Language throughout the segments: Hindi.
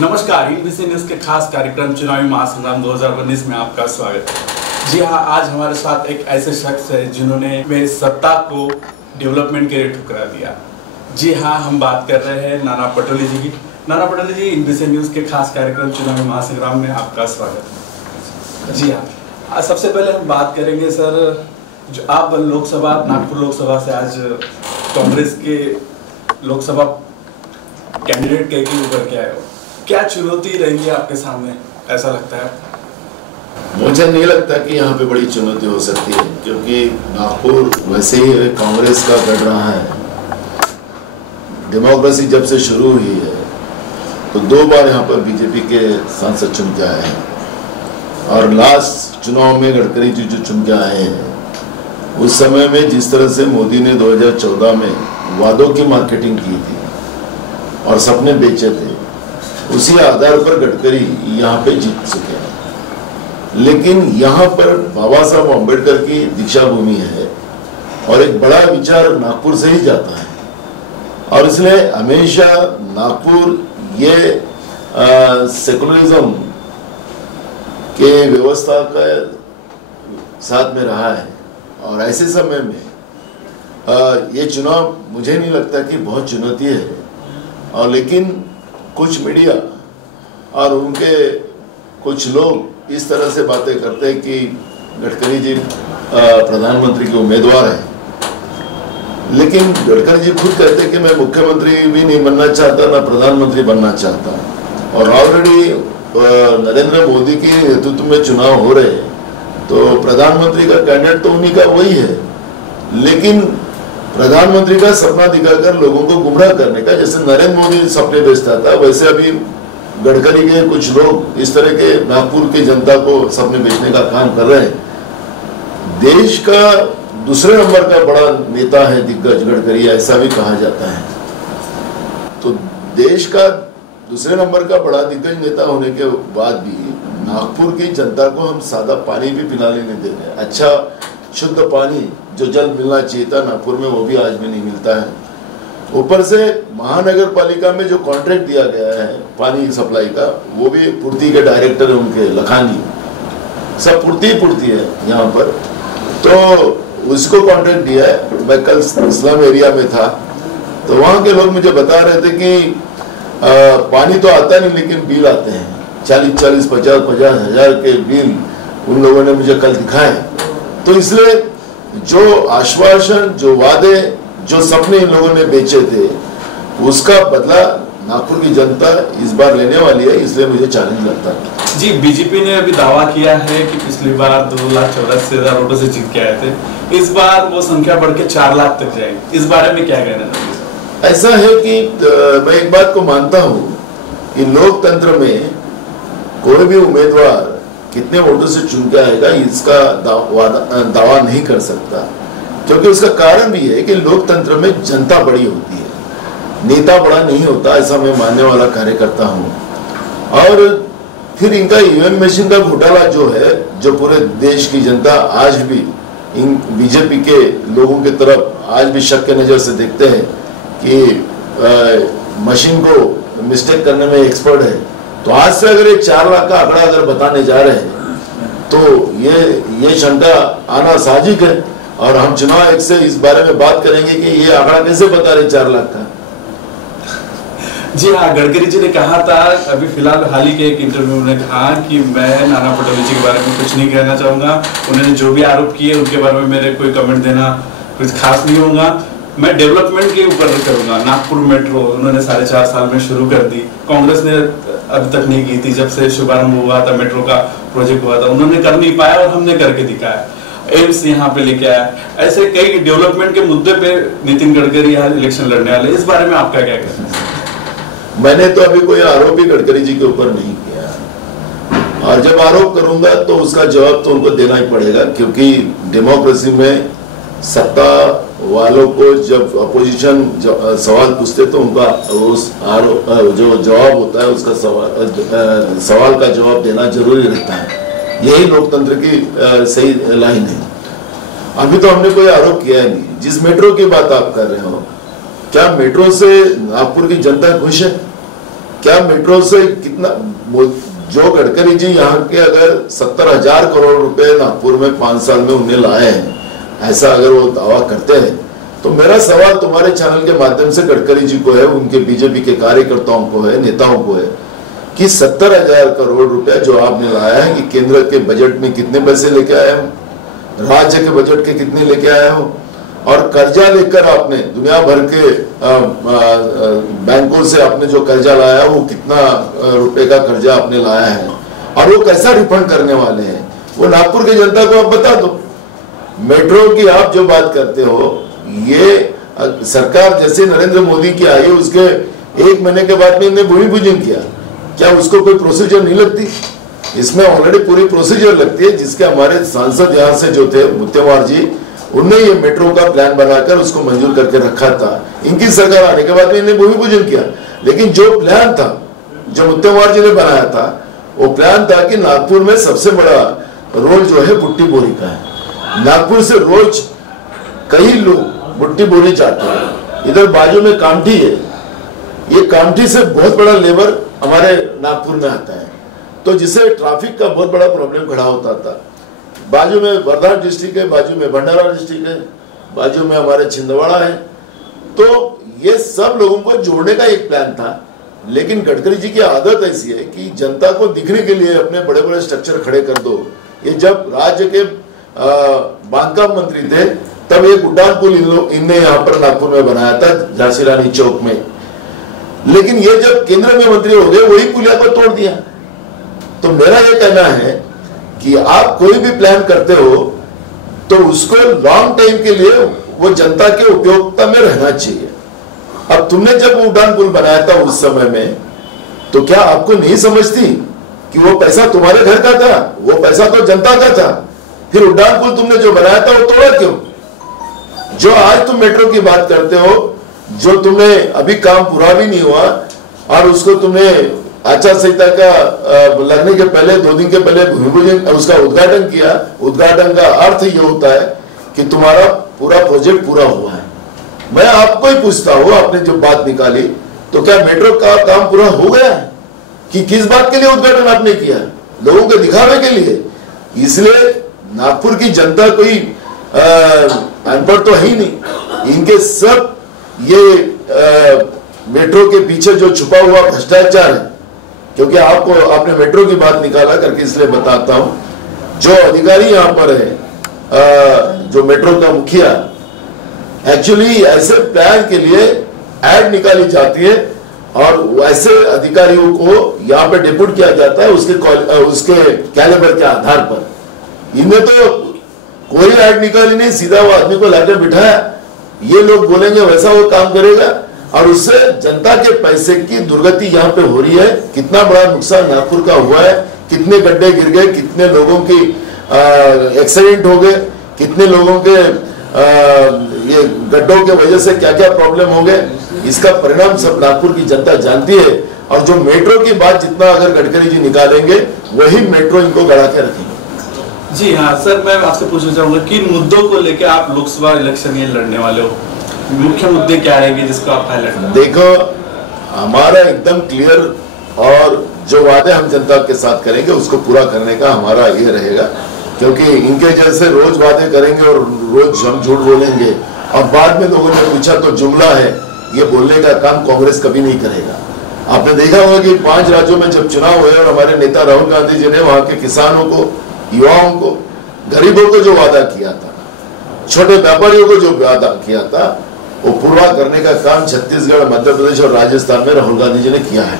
नमस्कार, एनबीसी न्यूज के खास कार्यक्रम चुनावी महासंग्राम 2019 में आपका स्वागत है। जी हाँ, आज हमारे साथ एक ऐसे शख्स है जिन्होंने मेरी सत्ता को डेवलपमेंट के लिए ठुकरा दिया। जी हाँ, हम बात कर रहे हैं नाना पटोले जी की। नाना पटोले जी, एनबीसी न्यूज के खास कार्यक्रम चुनावी महासंग्राम में आपका स्वागत है। जी हाँ, सबसे पहले हम बात करेंगे सर, जो आप नागपुर लोकसभा से आज कांग्रेस के लोकसभा कैंडिडेट के ऊपर के आए हो, क्या चुनौती रहेंगी आपके सामने, ऐसा लगता है? मुझे नहीं लगता कि यहाँ पे बड़ी चुनौती हो सकती है, क्योंकि नागपुर वैसे ही कांग्रेस का गढ़ रहा है। डेमोक्रेसी जब से शुरू हुई है तो 2 बार यहाँ पर बीजेपी के सांसद चुन के आए हैं, और लास्ट चुनाव में गडकरी जी जो चुन के आए हैं, उस समय में जिस तरह से मोदी ने 2014 में वादों की मार्केटिंग की थी और सपने बेचे थे, उसी आधार पर गडकरी यहाँ पे जीत चुके हैं। लेकिन यहाँ पर बाबा साहब अम्बेडकर की दीक्षा भूमि है और एक बड़ा विचार नागपुर से ही जाता है, और इसलिए हमेशा नागपुर ये सेकुलरिज्म के व्यवस्था का साथ में रहा है। और ऐसे समय में ये चुनाव मुझे नहीं लगता कि बहुत चुनौती है। और लेकिन कुछ मीडिया और उनके कुछ लोग इस तरह से बातें करते हैं कि गडकरी जी प्रधानमंत्री के उम्मीदवार हैं, लेकिन गडकरी जी खुद कहते हैं कि मैं मुख्यमंत्री भी नहीं बनना चाहता, ना प्रधानमंत्री बनना चाहता। और ऑलरेडी नरेंद्र मोदी के नेतृत्व में चुनाव हो रहे हैं, तो प्रधानमंत्री का कैंडिडेट तो उन्हीं का वही है। लेकिन प्रधानमंत्री का सपना दिखाकर लोगों को गुमराह करने का, जैसे नरेंद्र मोदी सपने बेचता था, वैसे अभी गडकरी के कुछ लोग इस तरह के नागपुर की जनता को सपने बेचने का काम कर रहे हैं। देश का दूसरे नंबर का बड़ा नेता है दिग्गज गडकरी, ऐसा भी कहा जाता है। तो देश का दूसरे नंबर का बड़ा दिग्गज नेता होने के बाद भी नागपुर की जनता को हम सादा पानी भी पिलाने नहीं दे रहे। अच्छा शुद्ध पानी जो जल मिलना चाहिए था नागपुर में, वो भी आज भी नहीं मिलता है। ऊपर से महानगर पालिका में जो कॉन्ट्रैक्ट दिया गया है पानी सप्लाई का, वो भी पूर्ति के डायरेक्टर है उनके लखानी, सब पूर्ति है यहाँ पर। तो उसको कॉन्ट्रैक्ट दिया है। मैं कल स्लम एरिया में था, तो वहाँ के लोग मुझे बता रहे थे कि पानी तो आता नहीं, लेकिन बिल आते हैं 40-50 हजार के बिल उन लोगों ने मुझे कल दिखाए। तो इसलिए जो आश्वासन, जो वादे, जो सपने इन लोगों ने बेचे थे, उसका बदला नागपुर की जनता इस बार लेने वाली है। इसलिए मुझे चैलेंज लगता है। जी, बीजेपी ने अभी दावा किया है कि पिछली बार 2,84,000 वोटों से जीत के आए थे, इस बार वो संख्या बढ़ के 4 लाख तक जाएगी। इस बारे में क्या कहना है? ऐसा है कि मैं एक बात को मानता हूँ कि लोकतंत्र में कोई भी उम्मीदवार कितने वोटों से चुन के आएगा इसका दावा नहीं कर सकता, क्योंकि उसका कारण भी है कि लोकतंत्र में जनता बड़ी होती है, नेता बड़ा नहीं होता, ऐसा मैं मानने वाला कार्यकर्ता हूं। और फिर इनका ईवीएम मशीन का घोटाला जो है, जो पूरे देश की जनता आज भी इन बीजेपी के लोगों की तरफ आज भी शक के नजर से देखते हैं कि मशीन को मिस्टेक करने में एक्सपर्ट है। तो आज से अगर ये 4 लाख का आंकड़ा अगर बताने जा रहे हैं, तो ये शंका आना साजिक है। और हम चुनाव आयोग से इस बारे में बात करेंगे कि ये आंकड़ा कैसे बता रहे 4 लाख का। जी हाँ, गडकरी जी ने कहा था अभी फिलहाल हाल ही के एक इंटरव्यू में कहा कि मैं नाना पटोले जी के बारे में कुछ नहीं कहना चाहूंगा, उन्होंने जो भी आरोप किए उनके बारे में मेरे कोई कमेंट देना कुछ खास नहीं होगा, मैं डेवलपमेंट के ऊपर करूंगा। नागपुर मेट्रो उन्होंने 4.5 साल में शुरू कर दी, कांग्रेस ने अभी तक नहीं की थी। जब से शुभारंभ हुआ था, मेट्रो का प्रोजेक्ट हुआ था, उन्होंने कर नहीं पाया और हमने करके दिखाया। एम्स यहाँ पे लेके आया। ऐसे कई डेवलपमेंट के मुद्दे पे नितिन गडकरी यहाँ इलेक्शन लड़ने वाले, इस बारे में आपका क्या कहना है? मैंने तो अभी कोई आरोप ही गडकरी जी के ऊपर नहीं किया, और जब आरोप करूंगा तो उसका जवाब तो उनको देना ही पड़ेगा, क्योंकि डेमोक्रेसी में सत्ता वालों को जब अपोजिशन सवाल पूछते तो उनका उस आरोप जो जवाब होता है उसका सवाल का जवाब देना जरूरी रहता है। यही लोकतंत्र की सही लाइन है। अभी तो हमने कोई आरोप किया ही नहीं। जिस मेट्रो की बात आप कर रहे हो, क्या मेट्रो से नागपुर की जनता खुश है? क्या मेट्रो से कितना, जो गडकरी जी यहाँ के अगर 70,000 करोड़ रुपए नागपुर में 5 साल में उन्हें लाए हैं, ऐसा अगर वो दावा करते हैं, तो मेरा सवाल तुम्हारे चैनल के माध्यम से गडकरी जी को है, उनके बीजेपी के कार्यकर्ताओं को है, नेताओं को है, कि 70,000 करोड़ रुपए जो आपने लाया है, कि केंद्र के बजट में कितने पैसे लेके आए हो, राज्य के बजट के कितने लेके आए हो, और कर्जा लेकर आपने दुनिया भर के बैंकों से आपने जो कर्जा लाया वो कितना रुपए का कर्जा आपने लाया है, और वो कैसा रिफंड करने वाले हैं, वो नागपुर की जनता को आप बता दो। मेट्रो की आप जो बात करते हो, ये सरकार जैसे नरेंद्र मोदी की आई, उसके 1 महीने के बाद में इन्हें भूमि पूजन किया, क्या उसको कोई प्रोसीजर नहीं लगती? इसमें ऑलरेडी पूरी प्रोसीजर लगती है, जिसके हमारे सांसद यहाँ से जो थे मुत्तेमवार जी, उनने ये मेट्रो का प्लान बनाकर उसको मंजूर करके रखा था। इनकी सरकार आने के बाद में इन्हें भूमि पूजन किया, लेकिन जो प्लान था, जो मुत्तेमवार जी ने बनाया था, वो प्लान था कि नागपुर में सबसे बड़ा रोल जो है बुट्टी बोरी का है। नागपुर से रोज कई लोग बुट्टी बोरी जाते हैं। इधर बाजू में कामठी है, ये कामठी से बहुत बड़ा लेबर हमारे नागपुर में आता है, तो जिससे ट्रैफिक का बहुत बड़ा प्रॉब्लम खड़ा होता था। बाजू में वर्धा डिस्ट्रिक्ट है, बाजू में भंडारा डिस्ट्रिक्ट है, बाजू में हमारे छिंदवाड़ा है, तो ये सब लोगों को जोड़ने का एक प्लान था। लेकिन गडकरी जी की आदत ऐसी है कि जनता को दिखने के लिए अपने बड़े बड़े स्ट्रक्चर खड़े कर दो। ये जब राज्य के बांधकाम मंत्री थे, तब एक उड़ान पुल इनने यहाँ पर नागपुर में बनाया था, झांसी रानी चौक में। लेकिन ये जब केंद्र में मंत्री हो गए, वही पुलिया को तोड़ दिया। तो मेरा ये कहना है कि आप कोई भी प्लान करते हो तो उसको लॉन्ग टाइम के लिए वो जनता के उपयोगिता में रहना चाहिए। अब तुमने जब उड़ान पुल बनाया था उस समय में, तो क्या आपको नहीं समझती कि वो पैसा तुम्हारे घर का था, वो पैसा तो जनता का था? फिर उड़ान पुल तुमने जो बनाया था वो तोड़ा क्यों? जो आज तुम मेट्रो की बात करते हो, जो तुमने अभी काम पूरा भी नहीं हुआ, और उसको तुमने आचार संहिता का लगने के पहले 2 दिन के पहले भूमि पूजन उसका उद्घाटन किया। उद्घाटन का अर्थ ये होता है कि तुम्हारा पूरा प्रोजेक्ट पूरा हुआ है। मैं आपको ही पूछता हूं, आपने जो बात निकाली, तो क्या मेट्रो का काम पूरा हो गया है? कि किस बात के लिए उद्घाटन आपने किया? लोगों के दिखावे के लिए? इसलिए नागपुर की जनता कोई अनपढ़ तो है ही नहीं। इनके सब ये मेट्रो के पीछे जो छुपा हुआ भ्रष्टाचार है, क्योंकि आपने मेट्रो की बात निकाला करके इसलिए बताता हूं। जो अधिकारी यहां पर है, जो मेट्रो का मुखिया, एक्चुअली ऐसे प्लान के लिए ऐड निकाली जाती है और ऐसे अधिकारियों को यहाँ पे डिप्यूट किया जाता है उसके कैलिबर के आधार पर। इनने तो कोई ऐड निकाली नहीं, सीधा वो आदमी को लाकर बिठाया, ये लोग बोलेंगे वैसा वो काम करेगा, और उससे जनता के पैसे की दुर्गति यहाँ पे हो रही है। कितना बड़ा नुकसान नागपुर का हुआ है, कितने गड्ढे गिर गए, कितने लोगों की एक्सीडेंट हो गए, कितने लोगों के ये गड्ढों के वजह से क्या क्या प्रॉब्लम हो गए, इसका परिणाम सब नागपुर की जनता जानती है। और जो मेट्रो की बात जितना अगर गडकरी जी निकालेंगे, वही मेट्रो इनको गड़ा के रखेंगे। जी हाँ सर, मैं आपसे पूछना चाहूंगा किन मुद्दों को लेकर आप लोकसभा इलेक्शन ये लड़ने वाले हो? मुख्य मुद्दे क्या रहेंगे जिसको आप हाईलाइट करें? देखो, हमारा एकदम क्लियर, और जो वादे हम जनता के साथ करेंगे उसको पूरा करने का हमारा ये रहेगा, क्योंकि इनके जैसे रोज वादे करेंगे और रोज हम झूठ बोलेंगे और बाद में लोगों ने पूछा तो जुमला है, ये बोलने का काम कांग्रेस कभी नहीं करेगा। आपने देखा होगा कि 5 राज्यों में जब चुनाव हुए और हमारे नेता राहुल गांधी जी ने वहां के किसानों को, युवाओं को, गरीबों को जो वादा किया था, छोटे व्यापारियों को जो वादा किया था, वो पूरा करने का काम छत्तीसगढ़, मध्य प्रदेश और राजस्थान में राहुल गांधी जी ने किया है।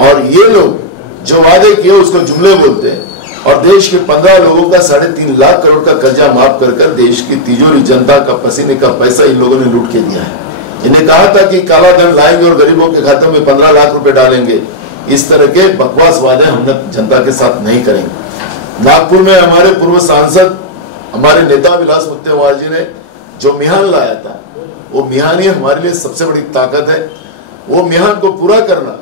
और ये लोग जो वादे किए उसको जुमले बोलते हैं, और देश के 15 लोगों का 3.5 लाख करोड़ का कर्जा माफ कर कर देश की तिजोरी, जनता का पसीने का पैसा इन लोगों ने लूट के दिया है। इन्हें कहा था कि काला धन लाएंगे और गरीबों के खाते में 15 लाख रुपए डालेंगे। इस तरह के बकवास वादे हम जनता के साथ नहीं करेंगे। नागपुर में हमारे पूर्व सांसद, हमारे नेता विलास मुत्तेमवार जी ने जो मिहान लाया था, वो मिहान ही हमारे लिए सबसे बड़ी ताकत है। वो मिहान को पूरा करना,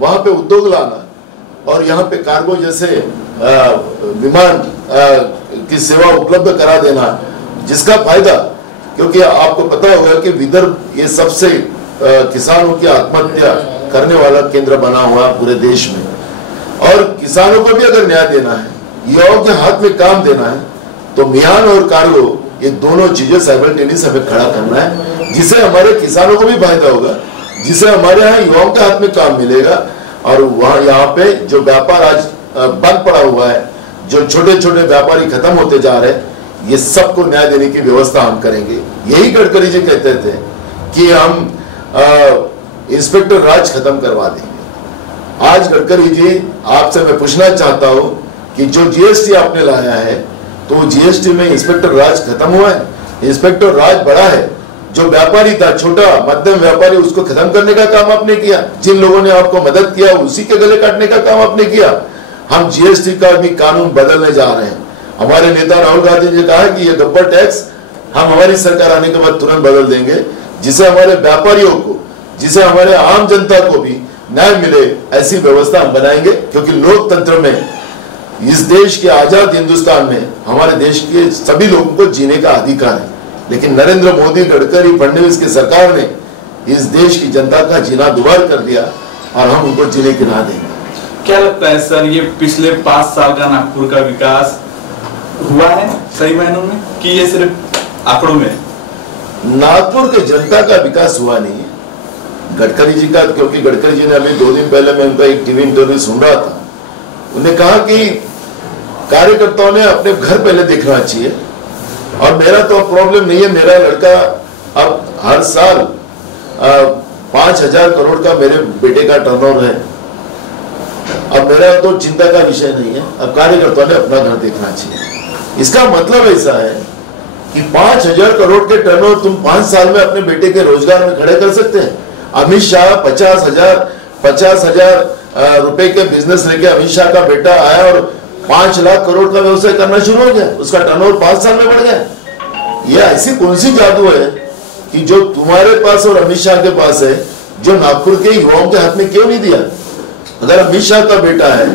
वहां पे उद्योग लाना और यहाँ पे कार्गो जैसे विमान की सेवा उपलब्ध करा देना, जिसका फायदा, क्योंकि आपको पता होगा कि विदर्भ ये सबसे किसानों की आत्महत्या करने वाला केंद्र बना हुआ पूरे देश में। और किसानों को भी अगर न्याय देना है, युवाओं के हाथ में काम देना है, तो मियान और कार्गो ये दोनों चीजें साइमल्टेनियस हमें खड़ा करना है, जिससे हमारे किसानों को भी फायदा होगा, जिससे हमारे यहाँ युवाओं के हाथ में काम मिलेगा। और वहाँ यहाँ पे जो व्यापार आज बंद पड़ा हुआ है, जो छोटे छोटे व्यापारी खत्म होते जा रहे हैं, ये सबको न्याय देने की व्यवस्था हम करेंगे। यही गडकरी जी कहते थे कि हम इंस्पेक्टर राज खत्म करवा देंगे। आज गडकरी जी आपसे मैं पूछना चाहता हूं कि जो जीएसटी आपने लाया है, तो जीएसटी में इंस्पेक्टर राज खत्म हुआ है? इंस्पेक्टर राज बड़ा है, जो व्यापारी था, छोटा मध्यम व्यापारी, उसको खत्म करने का काम आपने किया। जिन लोगों ने आपको मदद किया उसी के गले काटने का काम आपने किया। हम जीएसटी का भी कानून बदलने जा रहे हैं। हमारे नेता राहुल गांधी ने कहा कि ये गब्बर टैक्स हम हमारी सरकार आने के बाद तुरंत बदल देंगे, जिससे हमारे व्यापारियों को, जिससे हमारे आम जनता को भी न्याय मिले, ऐसी व्यवस्था हम बनाएंगे। क्योंकि लोकतंत्र में, इस देश के आजाद हिंदुस्तान में हमारे देश के सभी लोगों को जीने का अधिकार है, लेकिन नरेंद्र मोदी, गडकरी, फडणवीस की सरकार ने इस देश की जनता का जीना दुभर कर दिया और हम उनको जीने की राह देंगे। क्या लगता है सर, ये पिछले 5 साल का नागपुर का विकास हुआ है सही मायनों में, कि ये सिर्फ आंकड़ों में? नागपुर के जनता का विकास हुआ नहीं है, गडकरी जी का। क्योंकि गडकरी जी ने अभी 2 दिन पहले मैं उनका एक टीवी इंटरव्यू सुन रहा था, उन्होंने कहा कि कार्यकर्ताओं ने अपने घर पहले देखना चाहिए। और मेरा तो प्रॉब्लम नहीं है, मेरा लड़का अब हर साल 5,000 करोड़ का मेरे बेटे का टर्नओवर है। अब मेरा तो चिंता का विषय नहीं है, अब कार्यकर्ताओं ने अपना घर देखना चाहिए। इसका मतलब ऐसा है कि 5,000 करोड़ के टर्नओवर तुम 5 साल में अपने बेटे के रोजगार में खड़े कर सकते हैं। अमित शाह 50,000 रुपए के बिजनेस लेके अमित शाह का बेटा आया और 5 लाख करोड़ का व्यवसाय करना शुरू हो गया, उसका टर्नओवर 5 साल में बढ़ गया। यह ऐसी कौन सी जादू है कि जो तुम्हारे पास और अमित शाह के पास है, जो नागपुर के युवाओं के हाथ में क्यों नहीं दिया? अगर अमित शाह का बेटा है,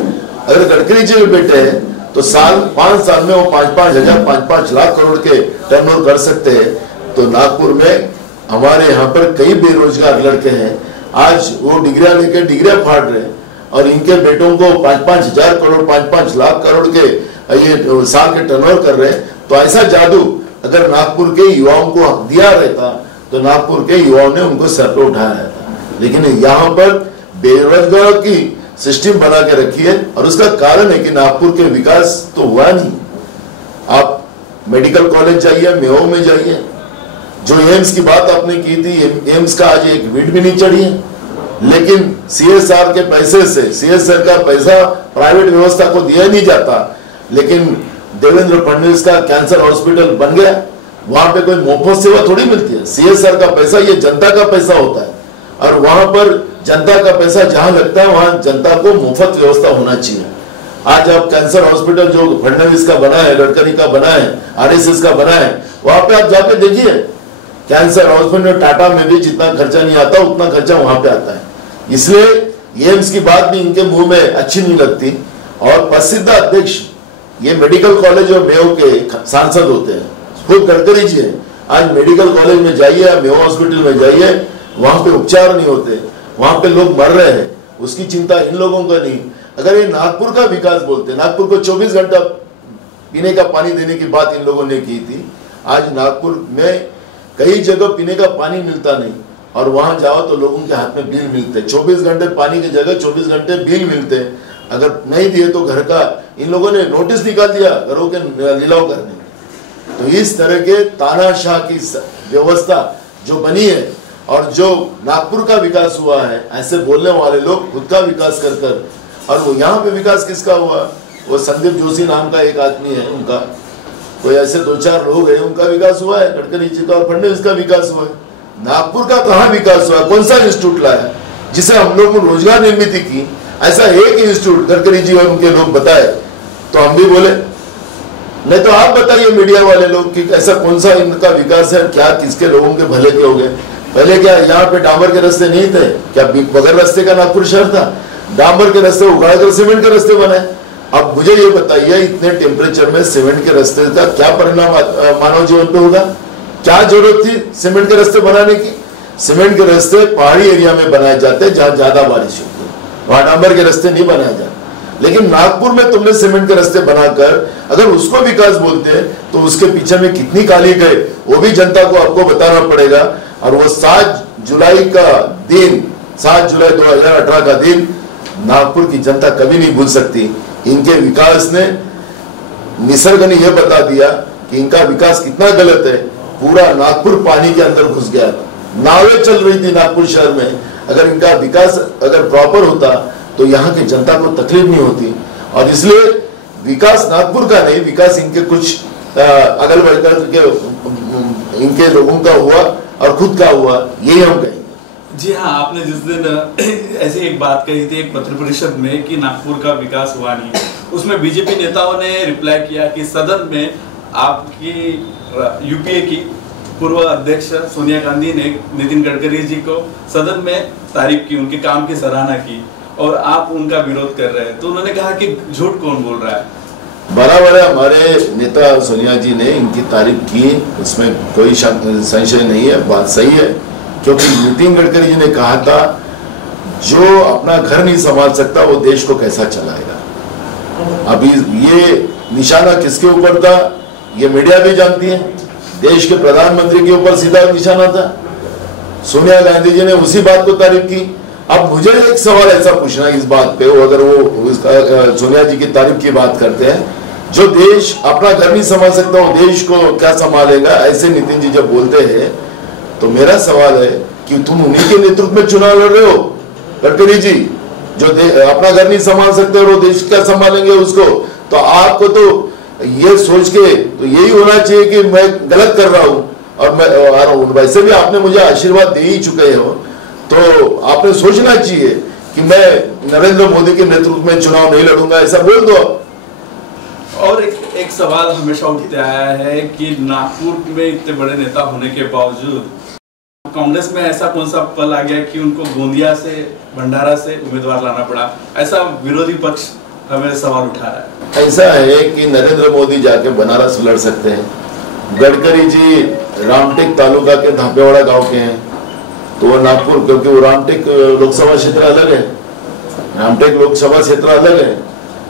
अगर गडकरी जी के बेटे हैं, तो 5 साल में वो 5 लाख करोड़ के टर्नओवर कर सकते हैं। तो नागपुर में हमारे यहाँ पर कई बेरोजगार लड़के हैं, आज वो डिग्रियां लेके डिग्रियां फाड़ रहे हैं और इनके बेटों को 5-5 हजार करोड़, 5-5 लाख करोड़ के ये साल के टर्नओवर कर रहे हैं। तो ऐसा जादू अगर नागपुर के युवाओं को दिया रहता, तो नागपुर के युवाओं ने उनको सर पे उठाया रहता। लेकिन यहाँ पर बेरोजगार की सिस्टम बना के रखी है, और उसका कारण है कि नागपुर के विकास तो हुआ नहीं। आप मेडिकल कॉलेज जाइए, मेयो में जाइए, जो एम्स की बात आपने की थी, एम्स का आज एक वीट भी नहीं चढ़ी है। लेकिन सीएसआर के पैसे से, सीएसआर का पैसा प्राइवेट व्यवस्था को दिया नहीं जाता, लेकिन देवेंद्र फडणवीस का कैंसर हॉस्पिटल बन गया, वहां पे कोई मुफ्त सेवा थोड़ी मिलती है। सीएसआर का पैसा ये जनता का पैसा होता है, और वहां पर जनता का पैसा जहां लगता है वहां जनता को मुफ्त व्यवस्था होना चाहिए। आज आप कैंसर हॉस्पिटल जो फडणवीस का बना है, गडकरी का बना है, आरएसएस का बना है, वहां पे आप जाके देखिए, कैंसर हॉस्पिटल टाटा में भी जितना खर्चा नहीं आता उतना खर्चा वहां पे आता है। इसलिए एम्स की बात भी इनके मुंह में अच्छी नहीं लगती। और प्रसिद्ध अध्यक्ष ये मेडिकल कॉलेज और मेयो के सांसद होते हैं, खुद गडकरी जी है। आज मेडिकल कॉलेज में जाइए, मेयो हॉस्पिटल में जाइए, वहां पे उपचार नहीं होते, वहां पे लोग मर रहे हैं, उसकी चिंता इन लोगों का नहीं। अगर ये नागपुर का विकास बोलते, नागपुर को 24 घंटा पीने का पानी देने की बात इन लोगों ने की थी। आज नागपुर में कई जगह पीने का पानी मिलता नहीं, और वहां जाओ तो लोगों के हाथ में बिल मिलते, 24 घंटे पानी की जगह 24 घंटे बिल मिलते। अगर नहीं दिए तो घर का, इन लोगों ने नोटिस निकाल दिया घरों के लिलाव करने। तो इस तरह के तानाशाह की व्यवस्था जो बनी है, और जो नागपुर का विकास हुआ है, ऐसे बोलने वाले लोग खुद का विकास कर कर, और वो यहाँ पे विकास किसका हुआ? वो संदीप जोशी नाम का एक आदमी है, उनका कोई ऐसे 2-4 लोग हैं, उनका विकास हुआ है। गडकरी जी का और फडणवीस का विकास हुआ है। नागपुर का कहाँ विकास हुआ? कौन सा इंस्टीट्यूट लाया जिसे हम लोग रोजगार निर्मित की? ऐसा एक इंस्टीट्यूट गडकरी जी और उनके लोग बताए तो हम भी बोले, नहीं तो आप बताइए मीडिया वाले लोग कि ऐसा कौन सा इनका विकास है, क्या किसके लोगों के भले के हो गए? पहले क्या यहाँ पे डामर के रास्ते नहीं थे क्या? बगैर रास्ते का नागपुर शहर था, डामर के रास्ते उगाड़ कर सीमेंट के रास्ते बने। अब मुझे ये बताइए, इतने टेम्परेचर में सीमेंट के रास्ते का क्या परिणाम मानव जीवन पे होगा? क्या जरूरत थी सीमेंट के रास्ते बनाने की? सीमेंट के रास्ते पहाड़ी एरिया में बनाए जाते हैं जहां ज्यादा बारिश होती है, वहां डांबर के रास्ते नहीं बनाए जाते। लेकिन नागपुर में तुमने सीमेंट के रास्ते बनाकर अगर उसको विकास बोलते हैं तो उसके पीछे में कितनी काली गए वो भी जनता को आपको बताना पड़ेगा। और वो 7 जुलाई का दिन, 7 जुलाई 2018 का दिन नागपुर की जनता कभी नहीं भूल सकती। इनके विकास ने, निसर्ग ने यह बता दिया कि इनका विकास कितना गलत है। पूरा नागपुर पानी के अंदर घुस गया, नावें चल रही थी नागपुर शहर में। अगर इनका विकास अगर प्रॉपर होता तो यहाँ की जनता को तकलीफ नहीं होती। और इसलिए विकास नागपुर का नहीं, विकास इनके कुछ अगल बगल के इनके लोगों का हुआ और खुद का हुआ, यही हम कहेंगे। जी हाँ, आपने जिस दिन ऐसी एक बात कही थी एक पत्र परिषद में कि नागपुर का विकास हुआ नहीं, उसमें बीजेपी नेताओं ने रिप्लाई किया कि सदन में आपकी यूपीए की पूर्व अध्यक्ष सोनिया गांधी ने नितिन गडकरी जी को सदन में तारीफ की, उनके काम की सराहना की और आप उनका विरोध कर रहे हैं। तो उन्होंने कहा कि झूठ कौन बोल रहा है। बराबर है, हमारे नेता सोनिया जी ने इनकी तारीफ की, उसमें कोई संशय नहीं है, बात सही है। क्योंकि नितिन गडकरी जी ने कहा था जो अपना घर नहीं संभाल सकता वो देश को कैसा चलाएगा। अभी ये निशाना किसके ऊपर था ये मीडिया भी जानती है, देश के प्रधानमंत्री के ऊपर सीधा निशाना था। सोनिया गांधी जी ने उसी बात को तारीफ की। अब मुझे एक सवाल ऐसा पूछना इस बात पे, अगर वो सोनिया जी की तारीफ की बात करते हैं, जो देश अपना घर नहीं संभाल सकता वो देश को क्या संभालेगा, ऐसे नितिन जी जब बोलते हैं तो मेरा सवाल है कि तुम उन्हीं के नेतृत्व में चुनाव लड़ रहे हो गडकरी जी, जो अपना घर नहीं संभाल सकते और वो देश क्या संभालेंगे उसको। तो आपको तो ये सोच के तो यही होना चाहिए कि मैं गलत कर रहा हूं और वैसे भी आपने मुझे आशीर्वाद दे ही चुके हो, तो आपने सोचना चाहिए कि मैं नरेंद्र मोदी के नेतृत्व में चुनाव नहीं लड़ूंगा, ऐसा बोल दो। और एक सवाल हमेशा उठते आया है कि नागपुर में इतने बड़े नेता होने के बावजूद कांग्रेस में ऐसा कौन सा पल आ गया कि उनको गोंदिया से, भंडारा से उम्मीदवार लाना पड़ा, ऐसा विरोधी पक्ष हमें सवाल उठा रहा है। ऐसा है कि नरेंद्र मोदी जाके बनारस लड़ सकते हैं, गडकरी जी रामटेक तालुका के धापेवाड़ा गांव के हैं, तो वो नागपुर, क्योंकि वो रामटेक लोकसभा क्षेत्र अलग है, रामटेक लोकसभा क्षेत्र अलग है,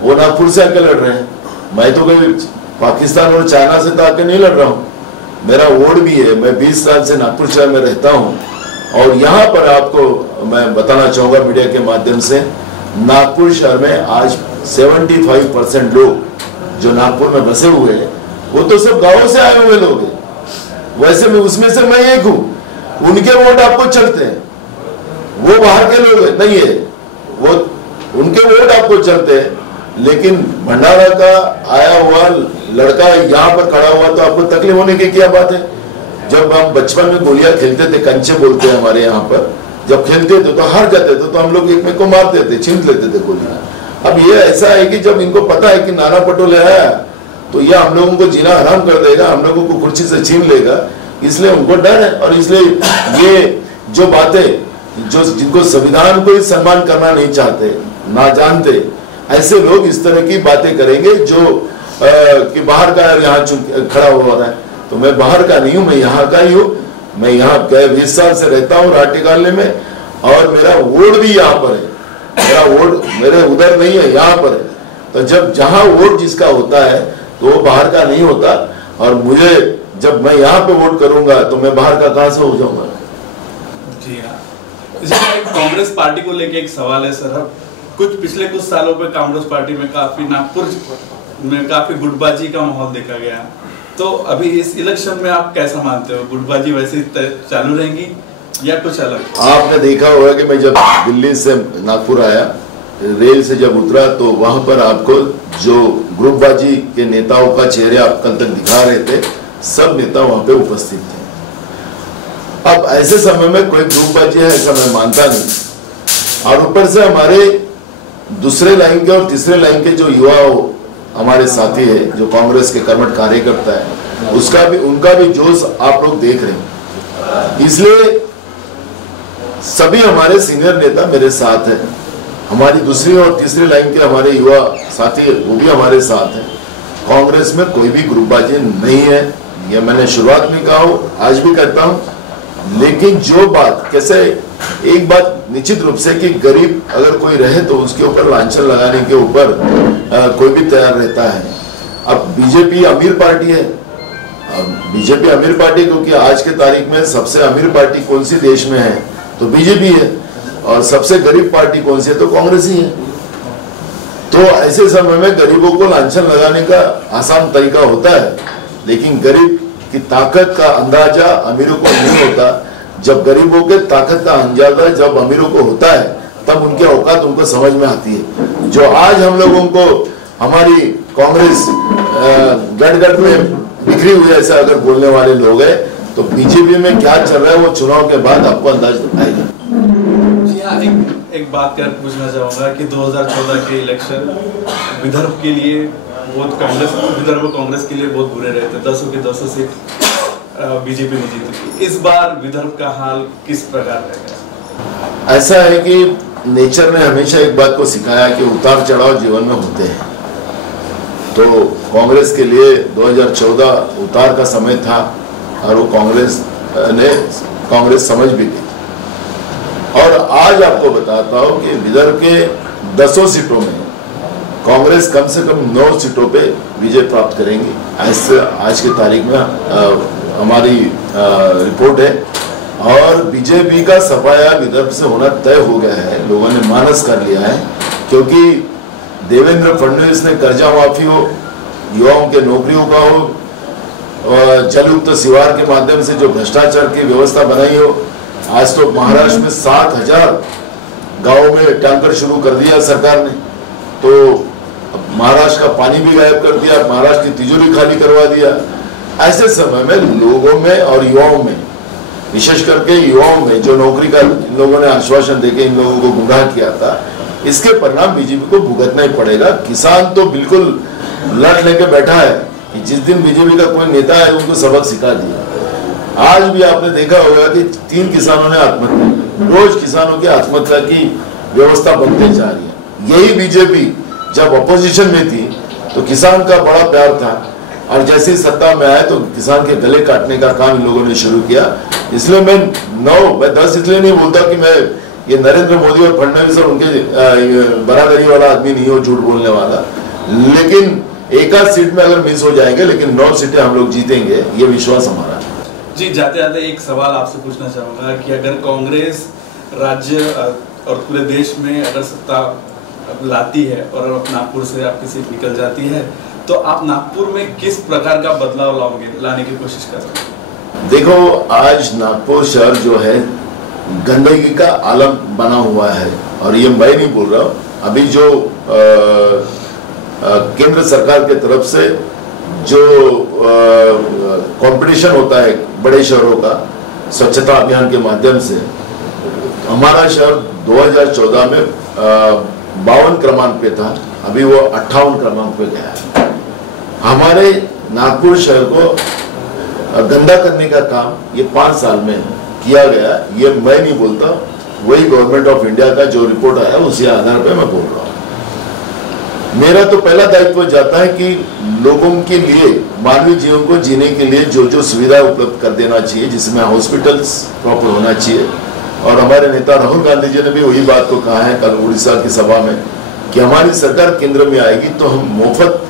वो नागपुर से आके लड़ रहे हैं। मैं तो कोई पाकिस्तान और चाइना से तो आके नहीं लड़ रहा हूँ, मेरा वोट भी है, मैं 20 साल से नागपुर शहर में रहता हूँ। और यहाँ पर आपको मैं बताना चाहूंगा मीडिया के माध्यम से, नागपुर शहर में आज 75% लोग जो नागपुर में बसे हुए हैं वो तो सब गांवों से आए हुए लोग हैं। वैसे में उसमें से मैं एक हूँ, उनके वोट आपको चलते हैं, वो बाहर के लोग नहीं है, वो उनके वोट आपको चलते हैं। लेकिन भंडारा का आया हुआ लड़का यहाँ पर खड़ा हुआ तो आपको तकलीफ होने की क्या बात है। जब हम बचपन में गोलियां खेलते थे, कंचे बोलते हैं हमारे यहाँ पर, जब खेलते थे तो हार जाते थे तो हम लोग एक में को मारते थे, छीन लेते थे गोलियां। अब ये ऐसा है कि जब इनको पता है कि नाना पटोले आया तो यह हम लोगों को जीना हराम कर देगा, हम लोगों को कुर्सी से छीन लेगा, इसलिए उनको डर है। और इसलिए ये जो बातें, जो जिनको संविधान को सम्मान करना नहीं चाहते, ना जानते, ऐसे लोग इस तरह की बातें करेंगे जो कि बाहर का यहाँ खड़ा हुआ है। तो मैं बाहर का नहीं हूँ, मैं यहाँ का ही हूँ। मैं यहाँ 20 साल से रहता हूँ राटिकालय में, और मेरा वोट भी यहाँ पर है, मेरा वोट मेरे उधर नहीं है, यहाँ पर है। तो जब जहाँ वोट जिसका होता है तो वो बाहर का नहीं होता। और मुझे जब मैं यहाँ पे वोट करूंगा तो मैं बाहर का कहाँ से हो जाऊंगा। जी हाँ, कांग्रेस पार्टी को लेके एक सवाल है सर, पिछले कुछ सालों पे कांग्रेस पार्टी में काफी, नागपुर में काफी गुटबाजी का माहौल देखा गया। तो अभी इस इलेक्शन में आप कैसा मानते हो, गुटबाजी वैसे चालू रहेंगी या कुछ अलग? आपने देखा होगा कि मैं जब दिल्ली से नागपुर आया, रेल से जब उतरा तो वहां पर आपको जो ग्रुपबाजी के नेताओं का चेहरे आप कल तक दिखा रहे थे, सब नेता वहां पे उपस्थित थे। अब ऐसे समय में कोई ग्रुपबाजी है ऐसा मैं मानता नहीं। और ऊपर से हमारे दूसरे लाइन के और तीसरे लाइन के जो युवा हमारे साथी है, जो कांग्रेस के कर्मठ कार्यकर्ता है, उनका भी जोश आप लोग देख रहे हैं। इसलिए सभी हमारे सीनियर नेता मेरे साथ हैं, हमारी दूसरी और तीसरी लाइन के हमारे युवा साथी वो भी हमारे साथ हैं। कांग्रेस में कोई भी ग्रुपबाजी नहीं है, ये मैंने शुरुआत में कहा हूं, आज भी कहता हूं। लेकिन जो बात कैसे, एक बात निश्चित रूप से कि गरीब अगर कोई रहे तो उसके ऊपर लांछन लगाने के ऊपर कोई भी तैयार रहता है। अब बीजेपी अमीर पार्टी है, बीजेपी अमीर पार्टी क्योंकि आज के तारीख में सबसे अमीर पार्टी कौन सी देश में है तो बीजेपी है, और सबसे गरीब पार्टी कौन सी है तो कांग्रेस ही है। तो ऐसे समय में गरीबों को लांछन लगाने का आसान तरीका होता है, लेकिन गरीब की ताकत का अंदाजा अमीरों को नहीं होता। जब गरीबों के ताकत का अंदाजा जब अमीरों को होता है तब उनके औकात उनको समझ में आती है। जो आज हम लोगों को हमारी कांग्रेस गठ में बिखरी हुई है ऐसा अगर बोलने वाले लोग हैं, तो बीजेपी में क्या चल रहा है वो चुनाव के बाद आपको अंदाज आएगा। जी हाँ, एक बात कर पूछना चाहूंगा कि 2014 के इलेक्शन विदर्भ के लिए बहुत विदर्भ कांग्रेस के लिए बहुत बुरे रहे थे। 10 के 10 सीट बीजेपी ने जीती। इस बार विदर्भ का हाल किस प्रकार रहेगा? ऐसा है कि नेचर ने हमेशा एक बात को सिखाया कि उतार चढ़ाव जीवन में होते हैं। तो कांग्रेस के लिए 2014 उतार का समय था और वो कांग्रेस समझ भी गई। और आज आपको बताता हूं कि विदर्भ के 10 सीटों में कांग्रेस कम से कम 9 सीटों पे विजय प्राप्त करेंगी। ऐसे आज की तारीख में हमारी रिपोर्ट है, और बीजेपी का सफाया विदर्भ से होना तय हो गया है, लोगों ने मानस कर लिया है। क्योंकि देवेंद्र फडणवीस ने कर्जा माफी हो, युवाओं के नौकरियों का हो, जलयुक्त शिवार के माध्यम से जो भ्रष्टाचार की व्यवस्था बनाई हो, आज तो महाराष्ट्र में 7,000 गांवों में टैंकर शुरू कर दिया सरकार ने। तो महाराष्ट्र का पानी भी गायब कर दिया, महाराष्ट्र की तिजोरी खाली करवा दिया। ऐसे समय में लोगों में और युवाओं में, विशेष करके युवाओं में जो नौकरी का इन लोगों ने आश्वासन देके इन लोगों को गुमराह किया था, इसके परिणाम बीजेपी को भुगतना ही पड़ेगा। किसान तो बिल्कुल लट लेके बैठा है कि जिस दिन बीजेपी का कोई नेता है उनको सबक सिखा दिया। आज भी आपने देखा होगा कि 3 किसानों ने आत्महत्या की, रोज किसानों की आत्महत्या की व्यवस्था बनते जा रही है। यही बीजेपी जब अपोजिशन में थी तो किसान का बड़ा प्यार था, और जैसे ही सत्ता में आए तो किसान के गले काटने का काम इन लोगों ने शुरू किया। इसलिए मैं 10 इसलिए नहीं बोलता कि मैं ये नरेंद्र मोदी और फडणवीस और उनके बराबरी वाला आदमी नहीं हो, झूठ बोलने वाला, लेकिन एक आध सीट में अगर मिस हो जाएंगे लेकिन 9 सीटें हम लोग जीतेंगे, ये विश्वास हमारा है। जी, जाते जाते एक सवाल आपसे पूछना चाहूंगा कि अगर कांग्रेस राज्य और पूरे देश में अगर सत्ता लाती है और नागपुर से आपकी सीट निकल जाती है, तो आप नागपुर में किस प्रकार का बदलाव लाने की कोशिश कर रहे हैं? देखो, आज नागपुर शहर जो है गंदगी का आलम बना हुआ है, और ये मैं नहीं बोल रहा हूँ। अभी जो केंद्र सरकार की तरफ से जो कंपटीशन होता है बड़े शहरों का स्वच्छता अभियान के माध्यम से, हमारा शहर 2014 में 52 क्रमांक पे था, अभी वो 58 क्रमांक पे गया है। हमारे नागपुर शहर को गंदा करने का काम ये 5 साल में किया गया। ये मैं नहीं बोलता, वही गवर्नमेंट ऑफ इंडिया का जो रिपोर्ट आया उसी आधार पे मैं बोल रहा हूँ। मेरा तो पहला दायित्व जाता है कि लोगों के लिए मानवीय जीवन को जीने के लिए जो जो सुविधाएं उपलब्ध कर देना चाहिए, जिसमें हॉस्पिटल्स प्रॉपर होना चाहिए। और हमारे नेता राहुल गांधी जी ने भी वही बात को कहा है कल उड़ीसा की सभा में कि हमारी सरकार केंद्र में आएगी तो हम मुफ्त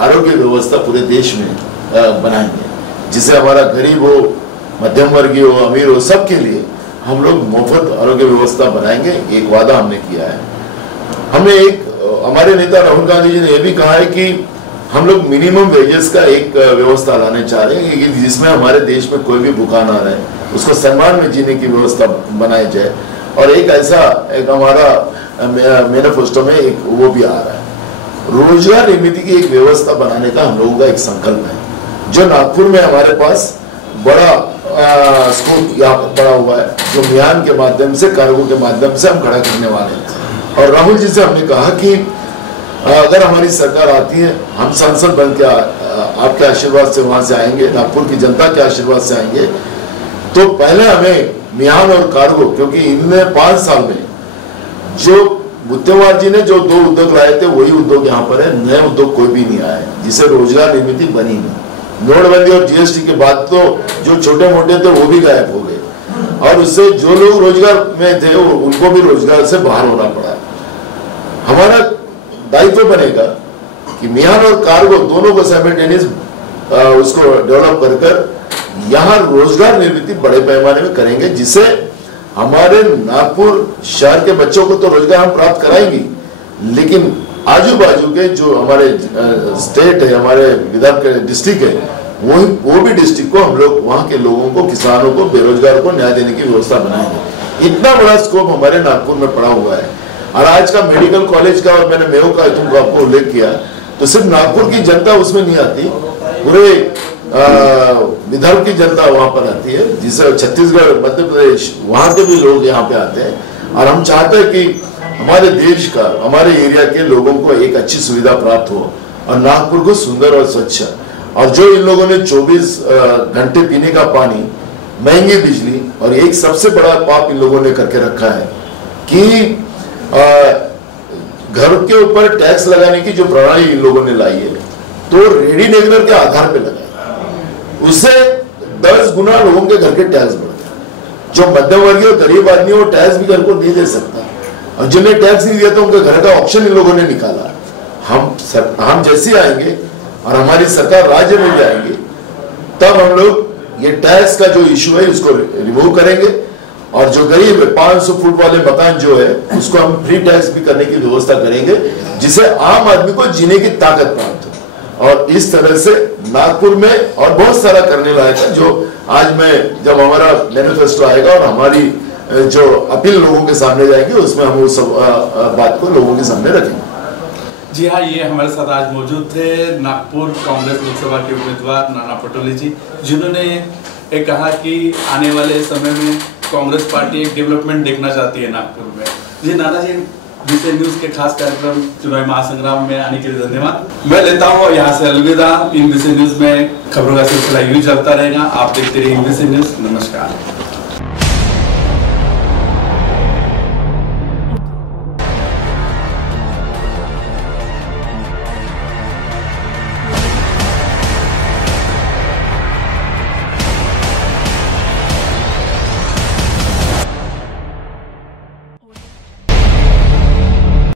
आरोग्य व्यवस्था पूरे देश में बनाएंगे, जिससे हमारा गरीब हो, मध्यम वर्गीय हो, अमीर हो, सबके लिए हम लोग मुफ्त आरोग्य व्यवस्था बनाएंगे। एक वादा हमने किया है। हमें हमारे नेता राहुल गांधी जी ने यह भी कहा है कि हम लोग मिनिमम वेजेस का एक व्यवस्था लाने चाह रहे हैं, कि जिसमें हमारे देश में कोई भी भूखा ना रहे, उसको सम्मान में जीने की व्यवस्था बनाई जाए। और एक हमारा मैनिफेस्टो में एक वो भी आ रहा है, रोजगार निर्मित की एक व्यवस्था बनाने का हम लोगों का एक संकल्प है, जो नागपुर में हमारे पास बड़ा स्कोप यहाँ पड़ा हुआ है, जो मियान के माध्यम से, कार्गो के माध्यम से हम खड़ा करने वाले हैं। और राहुल जी से हमने कहा कि अगर हमारी सरकार आती है, हम सांसद बन के आपके आशीर्वाद से वहां से आएंगे, नागपुर की जनता के आशीर्वाद से आएंगे, तो पहले हमें मियान और कार्गो, क्योंकि इनने 5 साल में जो मुत्तेवार जी ने जो 2 उद्योग लाए थे वही उद्योग यहाँ पर है, नए उद्योग कोई भी नहीं आए, जिसे रोजगार निर्मित बनी नहीं। नोटबंदी और जीएसटी के बाद तो जो छोटे मोटे थे वो भी गायब हो गए और उससे जो लोग रोजगार में थे उनको भी रोजगार से बाहर होना पड़ा। हमारा दायित्व बनेगा कि मियान और कार्गो दोनों को साइमल्टेनियस उसको डेवलप कर यहाँ रोजगार निर्मित बड़े पैमाने में करेंगे, जिससे हमारे नागपुर शहर के बच्चों को तो रोजगार हम प्राप्त कराएंगे, लेकिन आजू बाजू के जो हमारे स्टेट है, हमारे विदर्भ के डिस्ट्रिक्ट है, वो भी डिस्ट्रिक्ट को हम लोग वहाँ के लोगों को, किसानों को, बेरोजगारों को न्याय देने की व्यवस्था बनाएंगे। इतना बड़ा स्कोप हमारे नागपुर में पड़ा हुआ है। और आज का मेडिकल कॉलेज का और मैंने मेयो का तुमको आपको उल्लेख किया, तो सिर्फ नागपुर की जनता उसमें नहीं आती, पूरे विदर्भ की जनता वहां पर आती है, जिसे छत्तीसगढ़, मध्य प्रदेश, वहां के भी लोग यहाँ पे आते हैं। और हम चाहते हैं कि हमारे देश का, हमारे एरिया के लोगों को एक अच्छी सुविधा प्राप्त हो और नागपुर को सुंदर और स्वच्छ। और जो इन लोगों ने 24 घंटे पीने का पानी, महंगी बिजली और एक सबसे बड़ा पाप इन लोगों ने करके रखा है कि घर के ऊपर टैक्स लगाने की जो प्रणाली इन लोगों ने लाई है, तो रेडी नेगलर के आधार पे लगाया, उससे 10 गुना लोगों के घर के टैक्स बढ़ गए। जो मध्यवर्गीय और गरीब आदमी वो टैक्स भी घर को नहीं दे सकता, और जिन्हें टैक्स नहीं दिया तो उनके घर का ऑप्शन इन लोगों ने निकाला। हम जैसे आएंगे और हमारी सरकार राज्य में भी आएंगी, तब हम लोग ये टैक्स का जो इशू है उसको रिमूव करेंगे, और जो गरीब है 500 फुट वाले मकान जो है उसको हम फ्री टैक्स भी करने की व्यवस्था करेंगे, जिससे आम आदमी को जीने की ताकत प्राप्त हो। और इस तरह से नागपुर में और बहुत सारा करने लायक है, जो आज मैं जब हमारा मैनिफेस्टो आएगा और हमारी जो अपील लोगों के सामने जाएगी, उसमें हम उस बात को लोगों के सामने रखेंगे। जी हाँ, ये हमारे साथ आज मौजूद थे नागपुर कांग्रेस लोकसभा के उम्मीदवार नाना पटोले जी, जिन्होंने ये कहा कि आने वाले समय में कांग्रेस पार्टी एक डेवलपमेंट देखना चाहती है नागपुर में। जी नाना जी, विषय न्यूज के खास कार्यक्रम चुनावी महासंग्राम में आने के लिए धन्यवाद। मैं लेता हूँ यहाँ से अलविदा। इन विषय न्यूज में खबरों का सिलसिला यूं चलता रहेगा। आप देखते रहिए विषय न्यूज। नमस्कार।